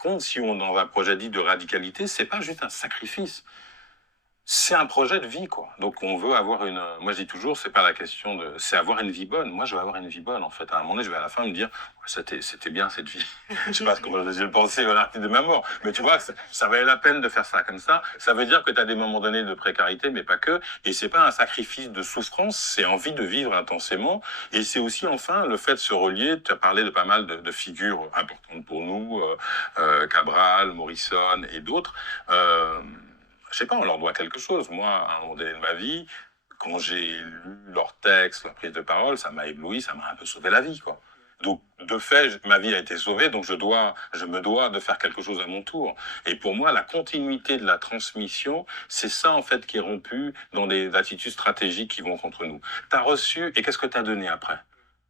contre, si on dans un projet dit de radicalité, c'est pas juste un sacrifice. C'est un projet de vie, quoi. Donc, on veut avoir une. Moi, je dis toujours, c'est pas la question de. C'est avoir une vie bonne. Moi, je veux avoir une vie bonne, en fait. À un moment donné, je vais à la fin me dire, ouais, c'était bien cette vie. Je sais pas comment je le pensais à l'arrêt de ma mort. Mais tu vois, ça valait la peine de faire ça comme ça. Ça veut dire que tu as des moments donnés de précarité, mais pas que. Et c'est pas un sacrifice de souffrance, c'est envie de vivre intensément. Et c'est aussi, enfin, le fait de se relier. Tu as parlé de pas mal de figures importantes pour nous, Cabral, Morrison et d'autres. Je sais pas, on leur doit quelque chose. Moi, à un moment donné de ma vie, quand j'ai lu leurs textes, leur prise de parole, ça m'a ébloui, ça m'a un peu sauvé la vie, quoi. Donc, de fait, ma vie a été sauvée, donc je me dois de faire quelque chose à mon tour. Et pour moi, la continuité de la transmission, c'est ça, en fait, qui est rompu dans des attitudes stratégiques qui vont contre nous. T'as reçu, et qu'est-ce que t'as donné après?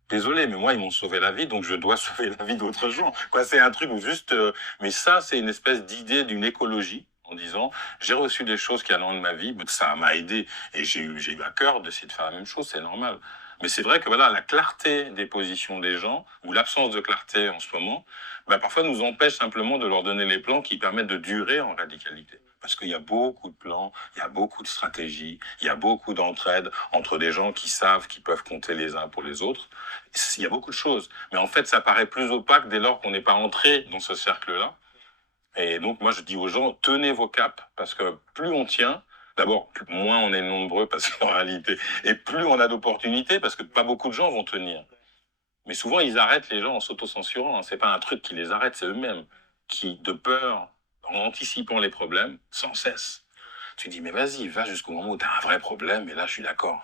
Désolé, mais moi, ils m'ont sauvé la vie, donc je dois sauver la vie d'autres gens. Quoi, c'est un truc où juste... mais ça, c'est une espèce d'idée d'une écologie, en disant, j'ai reçu des choses qui allent de ma vie, mais ça m'a aidé, et j'ai eu à cœur d'essayer de faire la même chose, c'est normal. Mais c'est vrai que voilà, la clarté des positions des gens, ou l'absence de clarté en ce moment, bah, parfois nous empêche simplement de leur donner les plans qui permettent de durer en radicalité. Parce qu'il y a beaucoup de plans, il y a beaucoup de stratégies, il y a beaucoup d'entraide entre des gens qui savent qu'ils peuvent compter les uns pour les autres. Il y a beaucoup de choses. Mais en fait, ça paraît plus opaque dès lors qu'on n'est pas entré dans ce cercle-là. Et donc, moi, je dis aux gens, tenez vos caps, parce que plus on tient, d'abord, moins on est nombreux, parce qu'en réalité, et plus on a d'opportunités, parce que pas beaucoup de gens vont tenir. Mais souvent, ils arrêtent les gens en s'autocensurant. Hein. C'est pas un truc qui les arrête, c'est eux-mêmes qui, de peur, en anticipant les problèmes, sans cesse. Tu dis, mais vas-y, va jusqu'au moment où tu as un vrai problème, et là, je suis d'accord.